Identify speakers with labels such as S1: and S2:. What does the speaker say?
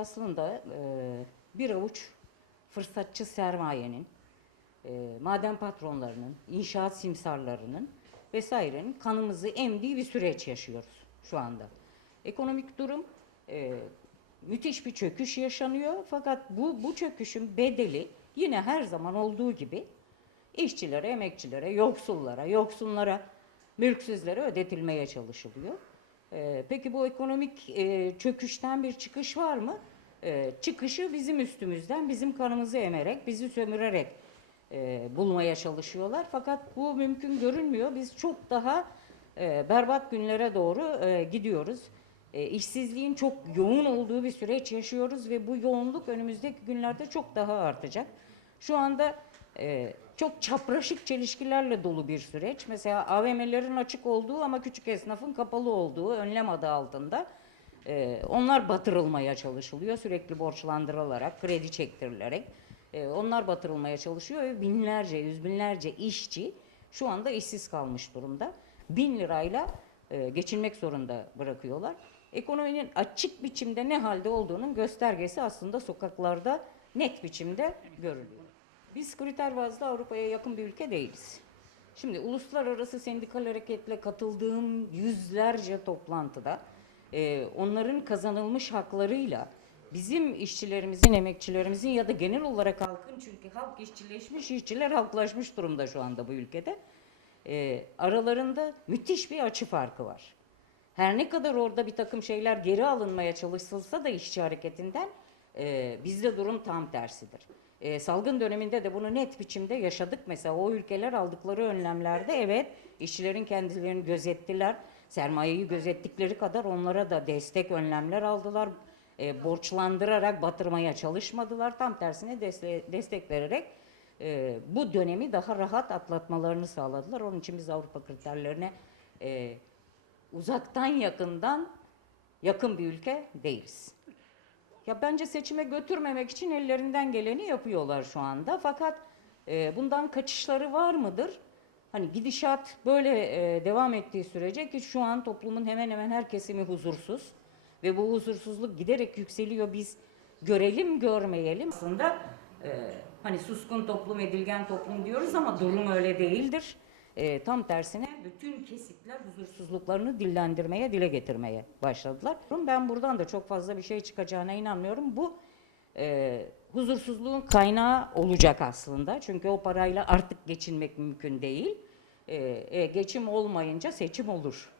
S1: aslında e, bir avuç fırsatçı sermayenin, e, maden patronlarının, inşaat simsarlarının vesairenin kanımızı emdiği bir süreç yaşıyoruz şu anda. Ekonomik durum e, müthiş bir çöküş yaşanıyor fakat bu bu çöküşün bedeli yine her zaman olduğu gibi işçilere, emekçilere, yoksullara, yoksunlara, mülksüzlere ödetilmeye çalışılıyor. Ee, peki bu ekonomik e, çöküşten bir çıkış var mı? Ee, çıkışı bizim üstümüzden, bizim kanımızı emerek, bizi sömürerek e, bulmaya çalışıyorlar. Fakat bu mümkün görünmüyor. Biz çok daha e, berbat günlere doğru gidiyoruz. E, işsizliğin çok yoğun olduğu bir süreç yaşıyoruz ve bu yoğunluk önümüzdeki günlerde çok daha artacak. Şu anda e, çok çapraşık çelişkilerle dolu bir süreç. Mesela AVM'lerin açık olduğu ama küçük esnafın kapalı olduğu önlem adı altında e, onlar batırılmaya çalışılıyor. Sürekli borçlandırılarak, kredi çektirilerek e, onlar batırılmaya çalışıyor ve binlerce, yüz binlerce işçi şu anda işsiz kalmış durumda. Bin lirayla e, geçinmek zorunda bırakıyorlar. Ekonominin açık biçimde ne halde olduğunun göstergesi aslında sokaklarda net biçimde görülüyor. Biz kriter bazlı Avrupa'ya yakın bir ülke değiliz. Şimdi uluslararası sendikal hareketle katıldığım yüzlerce toplantıda e, onların kazanılmış haklarıyla bizim işçilerimizin, emekçilerimizin ya da genel olarak halkın çünkü halk işçileşmiş, işçiler halklaşmış durumda şu anda bu ülkede. E, aralarında müthiş bir açı farkı var. Her ne kadar orada bir takım şeyler geri alınmaya çalışılsa da işçi hareketinden e, bizde durum tam tersidir. E, salgın döneminde de bunu net biçimde yaşadık. Mesela o ülkeler aldıkları önlemlerde evet işçilerin kendilerini gözettiler. Sermayeyi gözettikleri kadar onlara da destek önlemler aldılar. E, borçlandırarak batırmaya çalışmadılar. Tam tersine desle- destek vererek e, bu dönemi daha rahat atlatmalarını sağladılar. Onun için biz Avrupa kriterlerine e, uzaktan yakından yakın bir ülke değiliz. Ya bence seçime götürmemek için ellerinden geleni yapıyorlar şu anda. Fakat e, bundan kaçışları var mıdır? Hani gidişat böyle e, devam ettiği sürece ki şu an toplumun hemen hemen her kesimi huzursuz ve bu huzursuzluk giderek yükseliyor. Biz görelim görmeyelim aslında e, hani suskun toplum, edilgen toplum diyoruz ama durum öyle değildir. E, tam tersine bütün kesitler huzursuzluklarını dillendirmeye, dile getirmeye başladılar. Ben buradan da çok fazla bir şey çıkacağına inanmıyorum. Bu e, huzursuzluğun kaynağı olacak aslında. Çünkü o parayla artık geçinmek mümkün değil. E, e, geçim olmayınca seçim olur